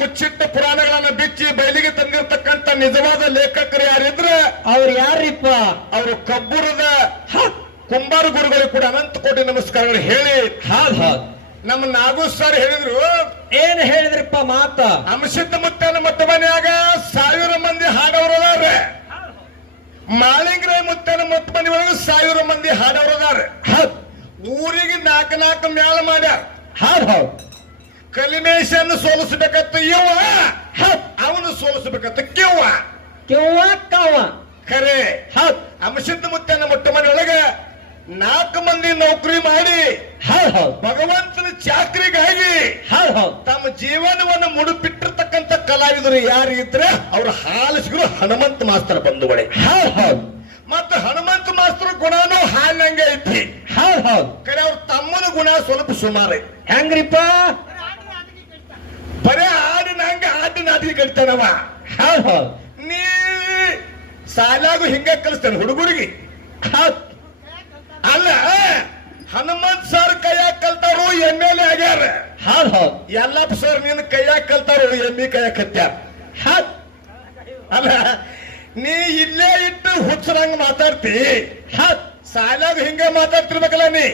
ಮುಚ್ಚಿಟ್ಟ ಪುರಾಣಗಳನ್ನ ಬಿಚ್ಚಿ ಬಯಲಿಗೆ ತಂದಿರತಕ್ಕಂತ ನಿಜವಾದ ಲೇಖಕರು ಯಾರಿದ್ರೆ ಅವ್ರು ಯಾರಿಪ್ಪ? ಅವರು ಕಬ್ಬುರದ ಕುಂಬಾರ ಗುರುಗಳು ಕೂಡ ಅನಂತ ಕೋಟಿ ನಮಸ್ಕಾರಗಳು ಹೇಳಿ. ನಮ್ಮ ನಾಗು ಸರ್ ಹೇಳಿದ್ರು. ಏನ್ ಹೇಳಿದ್ರಪ್ಪ ಮಾತ? ಅಂಶಿತ ಮುತ್ತನ ಮತ್ತ ಮನೆಯಾಗ 1000 ಮಂದಿ ಹಾಡವರದಾರ. ಮಾಳಿಂಗರಾಯ ಮುತ್ತನ ಮತ್ತ ಮನೆ ಒಳಗೆ 1000 ಮಂದಿ ಹಾಡವರದಾರ. ಊರಿಗೆ 4 ಮ್ಯಾಳ ಮಾಡ್ಯಾರ. ಕಲಿಮೇಶನ್ನು ಸೋಲಿಸಬೇಕತ್ತ ಇವ, ಅವನು ಸೋಲಿಸಬೇಕತ್ತ ಕಿವ್ವ ಖರೆ. ಅಂಶಿತ ಮುತ್ತನ ಮೊಟ್ಟ ಮನೆಯೊಳಗೆ 4 ಮಂದಿ ನೌಕರಿ ಮಾಡಿ ಭಗವಂತನ ಚಾಕ್ರಿಗಾಗಿ ತಮ್ಮ ಜೀವನವನ್ನು ಮುಡುಪಿಟ್ಟಿರ್ತಕ್ಕಂಥ ಕಲಾವಿದರು ಯಾರಿದ್ರೆ ಅವ್ರ ಹಾಲಿಸಿದ್ರು ಹನುಮಂತ ಮಾಸ್ತರ್ ಬಂಧುಗಳೇ. ಮತ್ತು ಹನುಮಂತ ಮಾಸ್ತರ್ ಗುಣನೂ ಹಾಲಿನಂಗೆ ಐತಿ. ಕರೆ ಅವ್ರ ತಮ್ಮನ ಗುಣ ಸ್ವಲ್ಪ ಸುಮಾರು. ಹೆಂಗ್ರಿಪ್ಪ? ಬರೇ ಹಾಡಿನಂಗ ನಾಟಿಗೆ ಕಲಿತಾನವ. ನೀ ಸಾಲಾಗು ಹಿಂಗ ಕಲಿಸ್ತಾನೆ ಹುಡುಗರಿಗೆ. ಅಲ್ಲ, ಹನುಮಂತ್ ಸರ್ ಕೈಯಾಗ ಕಲ್ತಾರು MLA ಆಗ್ಯಾರ. ಯಲ್ಲಪ್ಪ ಸರ್ ನಿನ್ನ ಕೈಯಾಗ ಕಲ್ತಾರು ME ಕೈಯಾಗ ಕತ್ಯಾರ. ಅಲ್ಲ, ನೀ ಇಲ್ಲೇ ಇಟ್ಟು ಹುಚ್ಚರಂಗ ಮಾತಾಡ್ತಿ. ಸಾಲಾಗ ಹಿಂಗ ಮಾತಾಡ್ತಿರ್ಬೇಕಲ್ಲ ನೀ.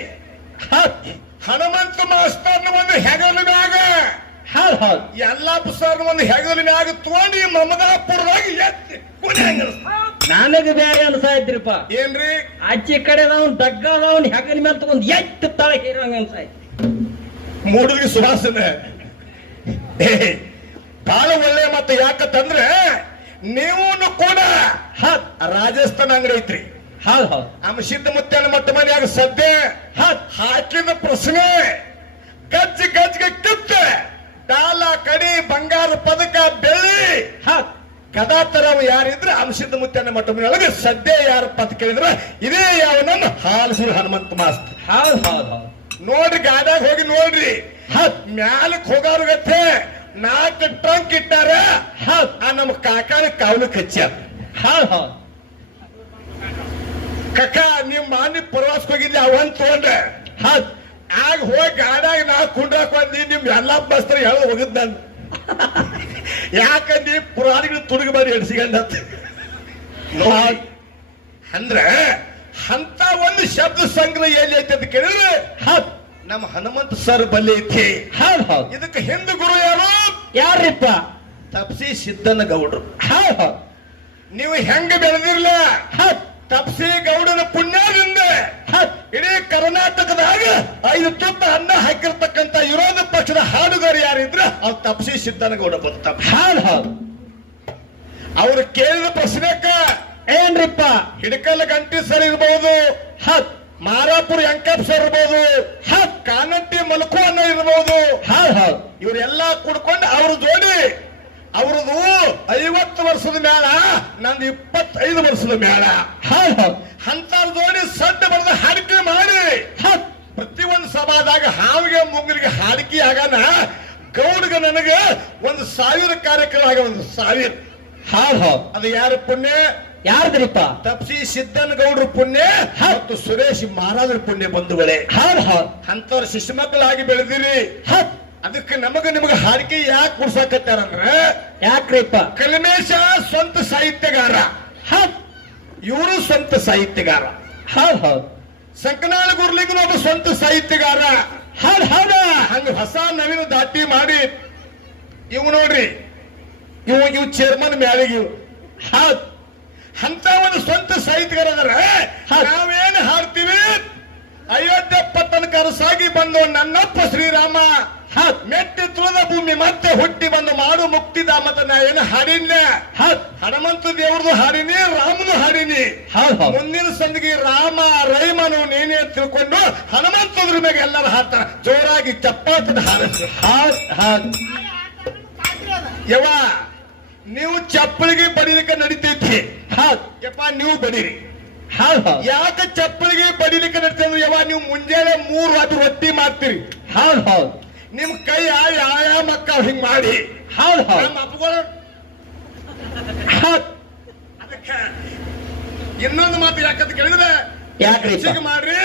ಹನುಮಂತ ಮಾಸ್ತರ್ನ ಒಂದು ಹೆಗಲಿನಾಗ ಯಲ್ಲಪ್ಪ ಸರ್ ಒಂದು ಹೆಗಲಿನಾಗ ತಗೊಂಡು ಮಮದಾಪುರದಾಗ ಎತ್ತಿ ನನಗೆ ಬೇರೆ ಅನ್ಸಾಯ್ತ್ರಿಪ್ಪ. ಏನ್ರಿ? ಆಚೆ ಕಡೆ ದಗ್ಗದವನ್ ಹೆಗಲ ಮೇಲೆ ತಗೊಂಡ್ ಎತ್ತ ತಳ ಹೀರಂಗ ಅನ್ಸಾಯ್ತು. ಮೂಡಲ್ಗಿ ಸುವಾಸನೆ ಬಹಳ ಒಳ್ಳೆ ಮತ್ತೆ. ಯಾಕಂದ್ರೆ ನೀವು ಕೂಡ ರಾಜಸ್ಥಾನ ಅಂಗಡಿ ಐತ್ರಿ. ಅಂಶಿತ ಮುತ್ತನ ಮಟ್ಟ ಮನೆಯಾಗ ಸದ್ಯ ಹಾಕಿದ ಪ್ರಶ್ನೆ ಗಜ್ಜಿಗೆ ಕಿತ್ತೆ ಡಾಲ ಕಡಿ ಬಂಗಾರ ಪದಕ ಬೆಳ್ಳಿ ಗದಾ ತರ ಯಾರಿದ್ರೆ ಅಂಶಿತ ಮುತ್ತನ ಮಟ್ಟ ಮನೆಯೊಳಗೆ ಸದ್ಯ ಯಾರಪ್ಪ ಅಂತ ಕೇಳಿದ್ರೆ ಇದೇ ಯಾವ ನಮ್ಮ ಹಾಲಸೂರು ಹನುಮಂತ ಮಾಸ್ತರ್. ನೋಡ್ರಿ, ಗಾಡ್ಯಾಗ ಹೋಗಿ ನೋಡ್ರಿ. ಮ್ಯಾಲಕ್ ಹೋಗೋರ್ಗತ್ತೆ 4 ಟ್ರಂಕ್ ಇಟ್ಟಾರ. ನಮ್ಮ ಕಾಕಾನ ಕಾವಲಕ್ಕೆ ಹಚ್ಚಾರ. ಕಕ್ಕ ನಿಮ್ ಮಾನಿ ಪ್ರವಾಸಕ್ಕೆ ಹೋಗಿದ್ದೆ ಅವನ್ ತಗೊಂಡ್ರೆ ಆಗ ಹೋಗಿ ಗಾಡ್ಯಾಗ ನಾ ಕುಂಡ್ರಾಕ್ ಬಂದಿ. ನಿಮ್ ಎಲ್ಲಾ ಬಸ್ತ್ರ ಹೇಳ ಹೋಗಿದ್ ನಾನು. ಯಾಕ ನೀ ಪುರಾಣಿಗಳು ತುಡುಗಬಾರಿ ಎಡ್ಸಿಕೊಂಡ ಅಂದ್ರೆ ಅಂತ ಒಂದು ಶಬ್ದ ಸಂಗ್ರಹ ಎಲ್ಲಿ ಐತಿ ಅಂತ ಕೇಳಿದ್ರೆ ನಮ್ಮ ಹನುಮಂತ ಸರ್ ಬಲ್ಲಿ ಐತಿ. ಇದಕ್ಕೆ ಹಿಂದೆ ಗುರು ಯಾರಿಪ್ಪ? ತಪ್ಸಿ ಸಿದ್ದನ ಗೌಡ್ರು. ನೀವು ಹೆಂಗ ಬೆಳೆದಿರ್ಲ ತಪ್ಸಿ ಗೌಡನ ಪುಣ್ಯದಿಂದ ಇಡೀ ಕರ್ನಾಟಕದಾಗ 5 ತುತ್ತ ಅನ್ನ ಹಾಕಿರ್ತಕ್ಕಂಥ ವಿರೋಧ ಪಕ್ಷದ ಹಾಡುಗಾರ ಯಾರಿದ್ರ ಅವ್ರು ತಪ್ಸಿ ಸಿದ್ದನಗೌಡ ಬಂತ. ಅವ್ರು ಕೇಳಿದ ಪ್ರಶ್ನೆಕ್ಕ ಏನ್ರಿಪ್ಪ? ಹಿಡಕಲ್ ಗಂಟಿ ಸರ್ ಇರ್ಬಹುದು, ಮಾರಾಪುರ ವೆಂಕಪ್ಪ ಸರ್ ಇರ್ಬೋದು, ಕಾನಟ್ಟಿ ಮಲ್ಕು ಅನ್ನ ಇರ್ಬಹುದು. ಇವರೆಲ್ಲಾ ಕುಡ್ಕೊಂಡು ಅವ್ರ ಜೋಡಿ ಅವ್ರದು 50 ವರ್ಷದ ಮೇಳ, ನಂದು 25 ವರ್ಷದ ಮೇಳ. ಅಂತ ಜೋಡಿ ಸಡ್ಡ ಬರೆದ ಹಾಡಿಕೆ ಮಾಡಿ ಪ್ರತಿಯೊಂದು ಸಭಾದಾಗ ಹಾವಿಗೆ ಮುಂಗಲಿಗೆ ಹಾಡಿಕೆ ಆಗಾನ ಗೌಡ್ಗ ನನಗೆ 1000 ಕಾರ್ಯಕ್ರಮ ಆಗ 1000. ಅದು ಯಾರ ಪುಣ್ಯ? ಯಾರ್ದ್ರಿಪ್ಪ? ತಪ್ಸಿ ಸಿದ್ದನ ಗೌಡ್ರ ಪುಣ್ಯ ಮತ್ತು ಸುರೇಶ್ ಮಹಾರಾಜರ ಪುಣ್ಯ ಬಂಧುಗಳೇ. ಅಂತವ್ರ ಶಿಶು ಮಕ್ಕಳಾಗಿ ಬೆಳೆದಿರಿ. ಅದಕ್ಕೆ ನಿಮಗ ಹಾಡಿಕೆ ಯಾಕೆ ಕುಡ್ಸಾಕತ್ತಾರಂದ್ರೆ ಯಾಕ್ರಿಪ್ಪ? ಕಲ್ಮೇಶ ಸ್ವಂತ ಸಾಹಿತ್ಯಗಾರ, ಇವರು ಸ್ವಂತ ಸಾಹಿತ್ಯಗಾರ. ಸಂಕನಾಳ ಗುರ್ಲಿಂಗನ ಒಬ್ಬ ಸ್ವಂತ ಸಾಹಿತ್ಯಗಾರ. ಹಂಗ ಹೊಸ ನವೀನ ದಾಟಿ ಮಾಡಿ ಇವ್ ನೋಡ್ರಿ, ಇವ್ ಚೇರ್ಮನ್ ಮ್ಯಾಲಿಗೆ ಅಂತ ಒಂದು ಸ್ವಂತ ಸಾಹಿತ್ಯಗಾರ ಅದರ. ನಾವೇನು ಹಾಡ್ತೀವಿ? ಅಯೋಧ್ಯೆ ಪಟ್ಟಣ ಕರಸಾಗಿ ಬಂದು ನನ್ನಪ್ಪ ಶ್ರೀರಾಮ ಮೆಟ್ಟಿ ತುಳಿದ ಭೂಮಿ ಮತ್ತೆ ಹುಟ್ಟಿ ಬಂದು ಮಾಡು ಮುಕ್ತಿಧಾಮತ ನಾ ಏನು ಹಾಡಿನ. ಹನುಮಂತ ದೇವ್ರದು ಹಾಡಿನಿ, ರಾಮನು ಹಾಡಿನಿ. ಮುಂದಿನ ಸಂದಿಗೆ ರಾಮ ರೈಮನು ನೀನೇ ತಿಳ್ಕೊಂಡು ಹನುಮಂತದ್ರ ಮ್ಯಾಗ ಎಲ್ಲರೂ ಹಾಡ್ತಾರ. ಜೋರಾಗಿ ಚಪ್ಪಾಟದ ಹಾಡ ಯವ ನೀವು ಚಪ್ಪಲಿಗೆ ಬಡಿಲಿಕ್ಕೆ ನಡೀತೈತಿ. ಯಪ್ಪ ನೀವು ಬಡೀರಿ. ಯಾಕೆ ಚಪ್ಪಲಿಗೆ ಬಡಿಲಿಕ್ಕೆ ನಡೀತಂದ್ರೆ ಯವ ನೀವು ಮುಂಜಾನೆ 3 ಹೊತ್ತು ರೊಟ್ಟಿ ಮಾಡ್ತೀರಿ. ನಿಮ್ ಕೈ ಮಕ್ಕ ಹಿಂಗ್ ಮಾಡಿ ಅದಕ್ಕೆ ಇನ್ನೊಂದು ಮಾತು ಯಾಕಂತ ಕೇಳಿದ್ರೆ ಯಾಕೆ ಮಾಡ್ರಿ.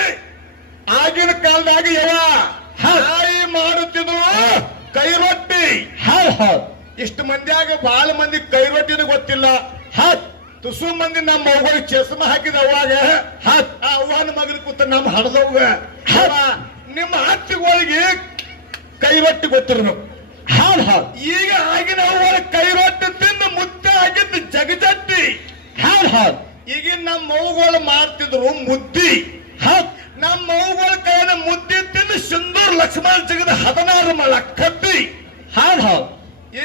ಆಗಿನ ಕಾಲದಾಗ ಯವ ತಾಯಿ ಮಾಡುತ್ತಿದ್ರು ಕೈ ರೊಟ್ಟಿ. ಇಷ್ಟು ಮಂದಿಯಾಗ ಬಹಳ ಮಂದಿ ಕೈ ರೊಟ್ಟಿನ ಗೊತ್ತಿಲ್ಲ. ತುಸು ಮಂದಿ ನಮ್ಮ ಮಗಳಿಗೆ ಚಸ್ಮ ಹಾಕಿದ ಅವಾಗ ಆ ಅವ್ವನ ಮಗನ ಕೂತ ನಮ್ಮ ಹಡದವ್ಗ ನಿಮ್ಮ ಅತ್ತಿಗಳಿಗೆ ಕೈ ರೊಟ್ಟಿ ಗೊತ್ತಿರ್ಬೇಕು. ಈಗ ಆಗಿನ ಅವ್ವನ ಕೈ ರೊಟ್ಟಿ ತಿಂದು ಮುದ್ದೆ ಆಗಿದ್ದು ಜಗಜಟ್ಟಿ. ಈಗಿನ ನಮ್ಮ ಮೌಗಳು ಮಾಡ್ತಿದ್ರು ಮುದ್ದಿ. ನಮ್ಮ ಮೌಗಳ ಕೈನ ಮುದ್ದೆ ತಿಂದು ಸಿಂಧೂರ್ ಲಕ್ಷ್ಮಣ ಜಗದ 16 ಮಳ ಕದ್ದಿ.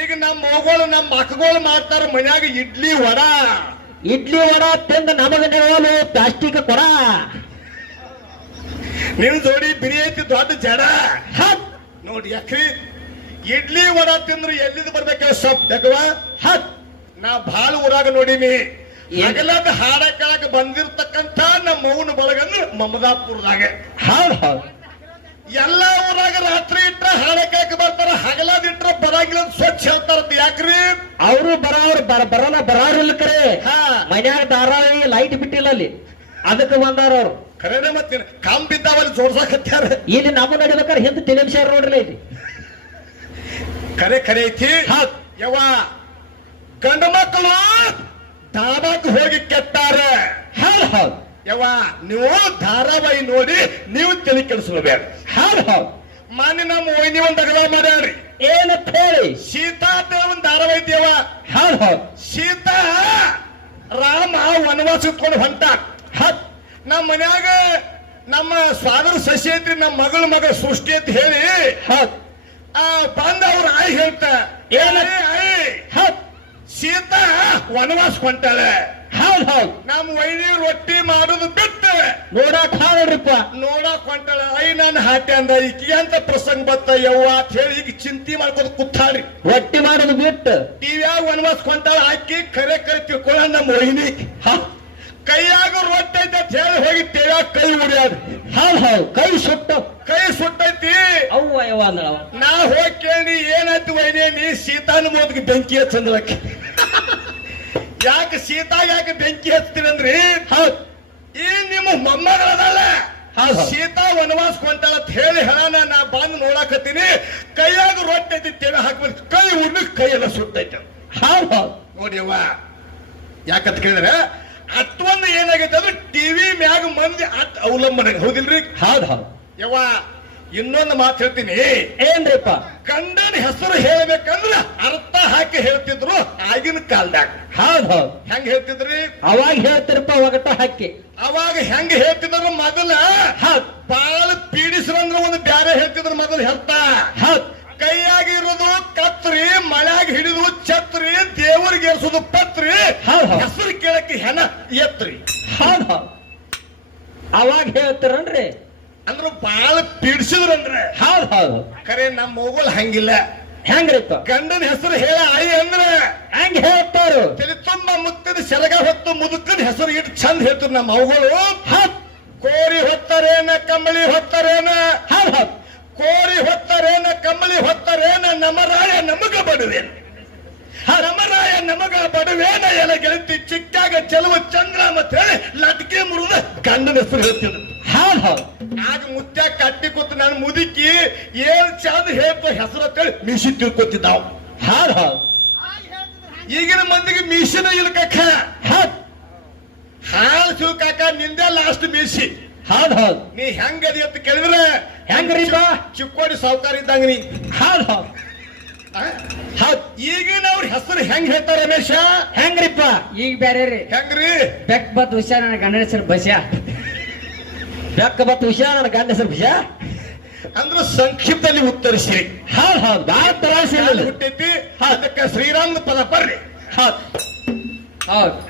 ಈಗ ನಮ್ಮ ಮೌಗಳು ನಮ್ಮ ಮಕ್ಕಗಳು ಮಾಡ್ತಾರ ಮನ್ಯಾಗ ಇಡ್ಲಿ ವಡ ತಿಂದು ನಮಗ ನೀವು ಪ್ಲಾಸ್ಟಿಕ್ ಕೊಡ. ನಿನ್ ಜೋಡಿ ಬಿರಿ ಐತಿ ದೊಡ್ಡ ಜಡ ನೋಡಿ. ಯಾಕ್ರಿ ಇಡ್ಲಿ ವಡ ತಿಂದ್ರೆ ಎಲ್ಲಿದ್ ಬರ್ಬೇಕ ಸೊಪ್ಪು ಯಾಕವಾ. ನಾ ಭಾಳ ಊರಾಗ ನೋಡಿನಿ. ಹಗಲದ ಹಾಡ ಕೇಳಕ್ ಬಂದಿರ್ತಕ್ಕಂಥ ನಮ್ಮ ಮೌನ ಬಳಗಂದ್ರ ಮಮದಾಪುರದಾಗ. ಎಲ್ಲಾ ಊರಾಗ ರಾತ್ರಿ ಇಟ್ರ ಹಾಡ ಕೇಳಕ್ ಬರ್ತಾರ, ಹಗಲದ ಇಟ್ರ ಬರಂಗಿಲ್ಲ ಸ್ವಚ್ಛ ಹೇಳ್ತಾರಂತ. ಯಾಕ್ರಿ ಅವರು ಬರಾರಿಲ್ಲ ಕರೆ ಮನ್ಯಾಗ ಧಾರಾವಾಹಿ ಲೈಟ್ ಬಿಟ್ಟಿಲ್ಲ ಅಲ್ಲಿ, ಅದಕ್ಕೆ ಬಂದಾರ ಅವ್ರು. ಖರೇನೆ ಮತ್ತೇನು ಕಾಮ್ ಬಿದ್ದಾವಲ್ಲಿ ಜೋಡ್ಸಾಕತ್ಯಾರ. ಇಲ್ಲಿ ನಮ್ಮ ನಡಿಬೇಕಾರೆ ಹಿಂದೆ ತಿಳಿಮಿಷಾರ ನೋಡ್ರಿ ಇಲ್ಲಿ. ಖರೆ ಐತಿ. ಯವ್ವ ಗಂಡ ಮಕ್ಕಳು ಧಾಬಾಕ್ ಹೋಗಿ ಕೆಟ್ಟಾರ. ಯವ್ವ ನೀವು ಧಾರಾವಾಹಿ ನೋಡಿ ನೀವು ತಲೆ ಕೆಡಿಸ್ಕೋಬೇಡ. ಮಾನ್ಯ ನಮ್ಮ ವೈನಿ ಒಂದ್ ಅಗಲ ಮಾಡ್ಯಾರಿ. ಏನಂತ ಹೇಳಿ ಸೀತಾ ದೇವನ್ ಧಾರಾವಾಹಿ ಐತಿಯವ. ಸೀತಾ ರಾಮ ವನವಾಸ ಇಟ್ಕೊಂಡು ಹೊಂಟ. ನಮ್ಮ ಮನ್ಯಾಗ ನಮ್ಮ ಸ್ವಾದರ ಸಸಿ ಐತ್ರಿ, ನಮ್ಮ ಮಗಳ ಸೃಷ್ಟಿ ಅಂತ ಹೇಳಿ ಬಂದ ಅವ್ರ ಆಯ್ ಹೇಳ್ತ ಸೀತಾ ವನವಾಸ ಹೊಂಟಾಳೆ. ನಮ್ಮ ವೈನಿ ರೊಟ್ಟಿ ಮಾಡೋದು ಬಿಟ್ಟು ನೋಡಾಕ್ ನೋಡಾಕ್ ಹೊಂಟಾಳೆ. ನಾನು ಹಾಟೆ ಅಂದ ಈಕಿ ಅಂತ ಪ್ರಸಂಗ ಬತ್ತ ಯವ್ವ ಅಂತ ಹೇಳಿ ಈಗ ಚಿಂತೆ ಮಾಡ್ಕೊಂಡು ಕೂತಾಳ್ರಿ. ರೊಟ್ಟಿ ಮಾಡೋದು ಬಿಟ್ಟು ಟಿವಿಯಾಗ ವನವಾಸ ಹೊಂಟಾಳ. ಆಕಿ ಖರೆ ತಿಳ್ಕೊಳ್ಳ ನಮ್ಮ ವೈನಿ ಕೈಯಾಗ ರೊಟ್ಟಿ ಐತೆ ಅಂತ ಹೇಳಿ ಹೋಗಿ ಟಿವಿಯಾಗ ಕೈ ಉಡ್ಯಾದ. ಕೈ ಸುಟ್ಟೈತಿ. ಅವ್ವ ಅಂದಳ. ನಾ ಹೋಗಿ ಕೇಳಿ ಏನಾಯ್ತು ವೈನಿ, ನೀ ಸೀತಾನ ಮೋದಕ್ಕೆ ಬೆಂಕಿ ಹಚ್ಚಂದ್ಲಕ್ಕೆ. ಯಾಕೆ ಸೀತಾ ಯಾಕೆ ಬೆಂಕಿ ಹಚ್ತೀರಿ ಅಂದ್ರಿ, ಈ ನಿಮ್ಮ ಮೊಮ್ಮಗಳದಲ್ಲ ಸೀತಾ ವನವಾಸ ಕೊಂಟಾಳ ಅಂತ ಹೇಳಿ ಹೇಳೋಣ. ನಾ ಬಂದು ನೋಡಾಕತ್ತೀನಿ, ಕೈಯಾಗ ರೊಟ್ಟಿ ಐತಿ ತೆವೆ ಹಾಕ್ಬೇಕು, ಕೈ ಉಣ್ಣು ಕೈ ಎಲ್ಲ ಸುಟ್ಟೈತೆ. ನೋಡಿಯವ್ವ ಯಾಕಂತ ಕೇಳಿದ್ರೆ ಅಷ್ಟೊಂದು ಏನಾಗೈತೆ ಅಂದ್ರೆ ಟಿವಿ ಮ್ಯಾಗ ಮಂದಿ ಅಟ್ ಅವಲಂಬನೆ. ಹೌದಿಲ್ರಿ? ಯವ್ವ ಇನ್ನೊಂದು ಮಾತು ಹೇಳ್ತೀನಿ. ಏನ್ರಿಪ್ಪ? ಗಂಡನ ಹೆಸರು ಹೇಳ್ಬೇಕಂದ್ರ ಅರ್ಥ ಹಾಕಿ ಹೇಳ್ತಿದ್ರು ಆಗಿನ ಕಾಲದಾಗ. ಹೆಂಗ್ ಹೇಳ್ತಿದ್ರಿ? ಅವಾಗ ಹೇಳ್ತಿರಪ್ಪ ಒಗಟ ಹಾಕಿ. ಅವಾಗ ಹೆಂಗ್ ಹೇಳ್ತಿದ್ರು ಮೊದಲ ಬಾಳ ಪೀಡಿಸ್ರಂದ್ರ ಒಂದು ಬ್ಯಾರೆ ಹೇಳ್ತಿದ್ರು ಮೊದಲು ಹೇಳ್ತಾ. ಕೈಯಾಗಿರೋದು ಕತ್ರಿ, ಮಳ್ಯಾಗ ಹಿಡಿದು ಛತ್ರಿ, ದೇವರಿಗೆ ಏರ್ಸೋದು ಪತ್ರಿ, ಹೆಸರು ಕೇಳಕ್ಕೆ ಹೆಣ ಎತ್ರಿ. ಅವಾಗ ಹೇಳ್ತಾರನ್ರಿ ಅಂದ್ರ ಬಾಳ ಪೀಡಿಸಿದ್ರಂದ್ರೆ. ಖರೆ ನಮ್ಮ ಮಗಳು ಹಂಗಿಲ್ಲ. ಹೆಂಗ್ರಿಪ್ಪ? ಗಂಡನ ಹೆಸರು ಹೇಳ ಆಯಿ ಅಂದ್ರೆ ಹೆಂಗ್ ಹೇಳ್ತಾರು? ತಲೆ ತುಂಬ ಮುತ್ತಿನ ಸೆಲಗ ಹೊತ್ತು ಮುದುಕನ ಹೆಸರು ಇಟ್ಟು ಚಂದ ಹೇಳ್ತಾರೆ ನಮ್ಮ ಮಗಳು. ಕೋರಿ ಹೊತ್ತರೇನ ಕಂಬಳಿ ಹೊತ್ತರೇನ, ಕೋರಿ ಹೊತ್ತರೇನ ಕಂಬಳಿ ಹೊತ್ತರೇನ, ನಮರಾಯ ನಮಗ ಬಡುವೇನ, ನಮರಾಯ ನಮಗ ಬಡುವೇನ, ಎಲ್ಲ ಗೆಳತಿ ಚಿಕ್ಕಾಗ ಚೆಲುವ ಚಂದ್ರ ಅಂತ ಹೇಳಿ ಲಟ್ಕೆ ಮುರಿದ ಗಂಡನ ಹೆಸರು ಹೇಳ್ತಿದ್ರು. ಆಗ ಮುತ್ಯ ಕಟ್ಟಿ ಕೂತು ನಾನು ಮುದುಕಿ ಏನ್ ಚಂದ ಹೇಳ್ಕೊ ಹೆಸರು ಅಂತೇಳಿ ಮೀಸಿ ತಿಳ್ಕೊತಿದ್ದಾವ. ಈಗಿನ ಮಂದಿಗೆ ಮೀಸಿನ ಇಲ್ಕಕ್ಕ ಹಾಲು ತಿಳ್ಕಾಕ ನಿಂದೆ ಲಾಸ್ಟ್ ಮೀಸಿ. ನೀ ಹೆಂಗದಿ ಅಂತ ಕೇಳಿದ್ರೆ ಹೆಂಗ್ರಿಪ್ಪ? ಚಿಕ್ಕೋಡಿ ಸಾವುಕಾರ ಇದ್ದಂಗ ನೀ. ಈಗಿನ ಅವ್ರ ಹೆಸರು ಹೆಂಗ್ ಹೇಳ್ತಾರ ರಮೇಶ? ಹೆಂಗ್ರಿಪ್ಪ? ಈಗ ಬೇರೆ ರೀ. ಹೆಂಗ್ರಿ? ಬೆಕ್ ಬತ್ ಹುಷಾ, ನನ್ನ ಗಂಡನ ಹೆಸರು ಬಸ್ಯಾ. ಬೆಕ್ಕ ಬತ್ ಹುಷಾ, ನನ್ನ ಗಂಡ ಹೆಸರು ಬಸ್ಯಾ ಅಂದ್ರ ಸಂಕ್ಷಿಪ್ತದಲ್ಲಿ ಉತ್ತರಿಸಿರಿ. ಬಾಳ ತ್ರಾಸ ಹುಟ್ಟೈತಿ. ಅದಕ್ಕೆ ಶ್ರೀರಾಮದ ಪದ ಬರ್ರಿ. ಹೌದು.